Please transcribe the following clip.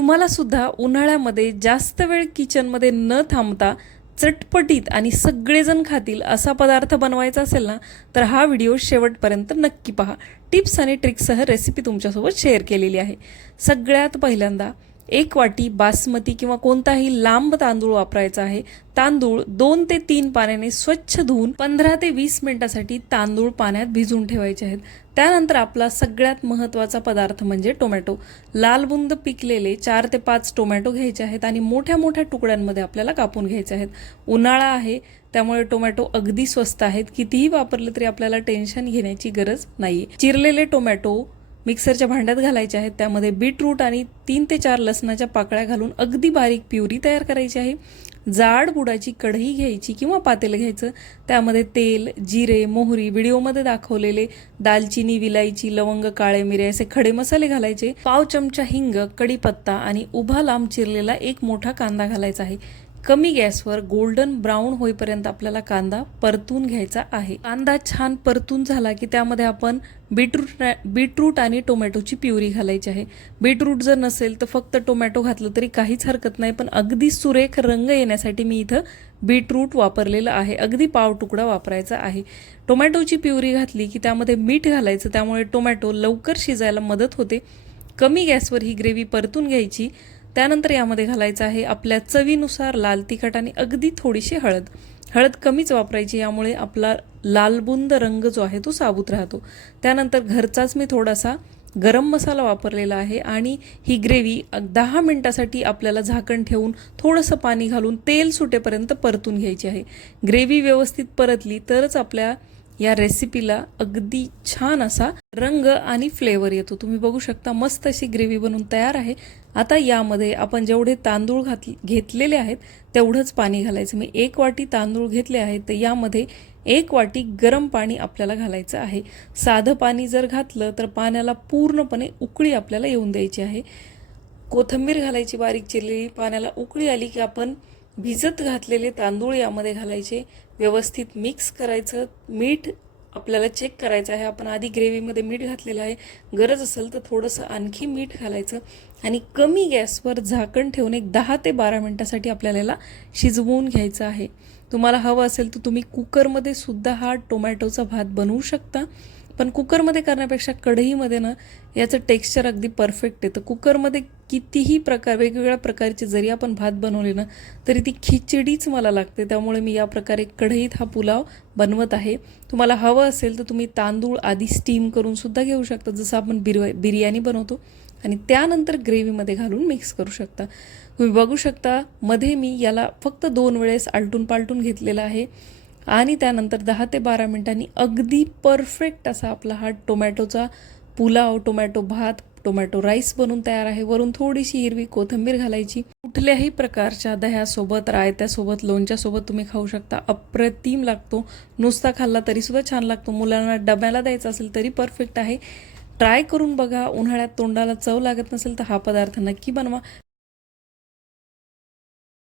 तुम्हाला सुद्धा उन्हाळ्यामध्ये जास्त वेळ किचनमध्ये न थांबता चटपटीत आणि सगळेजण खातील असा पदार्थ बनवायचा असेल ना, तर हा व्हिडिओ शेवटपर्यंत नक्की पहा. टिप्स आणि ट्रिक्ससह रेसिपी तुमच्यासोबत शेअर केलेली आहे. सगळ्यात पहिल्यांदा 1 वाटी बासमती किंवा कोणताही लांब तांदूळ वापरायचा आहे. तांदूळ 2 ते 3 पाण्याने स्वच्छ धुवून 15 ते 20 मिनिटासाठी तांदूळ पाण्यात भिजवून ठेवायचे आहेत. त्यानंतर आपला सगळ्यात महत्त्वाचा पदार्थ म्हणजे टोमॅटो. लालबुंद पिकलेले 4 ते 5 टोमॅटो घ्यायचे आहेत आणि मोठ्या मोठ्या तुकड्यांमध्ये आपल्याला कापून घ्यायचे आहेत. उन्हाळा आहे त्यामुळे टोमॅटो अगदी स्वस्त आहेत. कितीही वापरले तरी आपल्याला टेन्शन घेण्याची गरज नाहीये. चिरलेले टोमॅटो मिक्सरच्या भांड्यात घालायचे आहेत. त्यामध्ये बीटरूट आणि 3 ते 4 लसणाच्या पाकळ्या घालून अगदी बारीक प्युरी तयार करायची आहे. जाड बुडाची कढई घ्यायची किंवा पातेलं घ्यायचं. त्यामध्ये तेल, जिरे, मोहरी, व्हिडिओमध्ये दाखवलेले दालचिनी, विलायची, लवंग, काळे मिरे असे खडे मसाले घालायचे. पाव चमचा हिंग, कढीपत्ता आणि उभा लांब चिरलेला एक मोठा कांदा घालायचा आहे. कमी गॅसवर गोल्डन ब्राऊन होईपर्यंत आपल्याला परतून घ्यायचा आहे. कांदा छान परतून झाला की त्यामध्ये आपण बीटरूट आणि टोमॅटोची प्युरी घालायची आहे. बीटरूट जर नसेल तर फक्त टोमॅटो घातलं तरी काहीच हरकत नाही, पण अगदी सुरेख रंग येण्यासाठी मी इथं बीटरूट वापरलेलं आहे. अगदी पाव तुकडा वापरायचा आहे. टोमॅटोची प्युरी घातली की त्यामध्ये मीठ घालायचं, त्यामुळे टोमॅटो लवकर शिजायला मदत होते. कमी गॅसवर ही ग्रेव्ही परतून घ्यायची. त्यानंतर यामध्ये घालायचं आहे आपल्या चवीनुसार लाल तिखट आणि अगदी थोडीशी हळद. हळद कमीच वापरायची, यामुळे आपला लालबुंद रंग जो आहे तो साबूत राहतो. त्यानंतर घरचाच मी थोडासा गरम मसाला वापरलेला आहे आणि ही ग्रेव्ही 10 मिनिटासाठी आपल्याला झाकण ठेवून थोडंसं पाणी घालून तेल सुटेपर्यंत परतून घ्यायची आहे. ग्रेव्ही व्यवस्थित परतली तरच आपल्या या रेसिपीला अगदी छान असा रंग आणि फ्लेवर येतो. तुम्ही बघू शकता मस्त अशी ग्रेव्ही बनवून तयार आहे. आता यामध्ये आपण जेवढे तांदूळ घेतलेले आहेत तेवढंच पाणी घालायचं. मी 1 वाटी तांदूळ घेतले आहेत तर यामध्ये 1 वाटी गरम पाणी आपल्याला घालायचं आहे. साधं पाणी जर घातलं तर पाण्याला पूर्णपणे उकळी आपल्याला येऊन द्यायची आहे. कोथिंबीर घालायची बारीक चिरलेली. पाण्याला उकळी आली की आपण भिजत घातलेले तांदूळ यामध्ये घालायचे. व्यवस्थित मिक्स करायचं. मीठ आपल्याला चेक करायचं आहे. आपण आधी ग्रेव्हीमध्ये मीठ घातलेलं आहे. गरज असेल तर थोडंसं आणखी मीठ घालायचं आणि कमी गॅसवर झाकण ठेवून एक 10 ते 12 मिनिटासाठी आपल्याला याला शिजवून घ्यायचं आहे. तुम्हाला हवं असेल तर तुम्ही कुकरमध्ये सुद्धा हा टोमॅटोचा भात बनवू शकता, पण कुकरमध्ये करण्यापेक्षा कढईमध्ये ना याचं टेक्स्चर अगदी परफेक्ट येतं. कुकरमध्ये कितीही वेगवेगळ्या प्रकारचे जरी आपण भात बनवले ना तरी ती खिचडीच मला लागते. त्यामुळे मी या प्रकारे कढईत हा पुलाव बनवत आहे. तुम्हाला हवं असेल तर तुम्ही तांदूळ आधी स्टीम करून सुद्धा घेऊ शकता, जसं आपण बिर्याणी बनवतो, आणि त्यानंतर ग्रेव्हीमध्ये घालून मिक्स करू शकता. तुम्ही बघू शकता मध्ये मी याला फक्त 2 वेळेस आलटून पालटून घेतलेला आहे आणि त्यानंतर 10 ते 12 मिनिटांनी अगदी परफेक्ट असा आपला हा टोमॅटोचा पुलाव, टोमॅटो भात, टोमॅटो राईस बनून तयार आहे. वरून थोडीशी हिरवी कोथिंबीर घालायची. कुठल्याही प्रकारच्या दह्यासोबत, रायत्यासोबत, लोणच्यासोबत तुम्ही खाऊ शकता. अप्रतिम लागतो. नुसता खाल्ला तरी सुद्धा छान लागतो. मुलांना डब्याला द्यायचा असेल तरी परफेक्ट आहे. ट्राय करून बघा. उन्हाळ्यात तोंडाला चव लागत नसेल तर हा पदार्थ नक्की बनवा.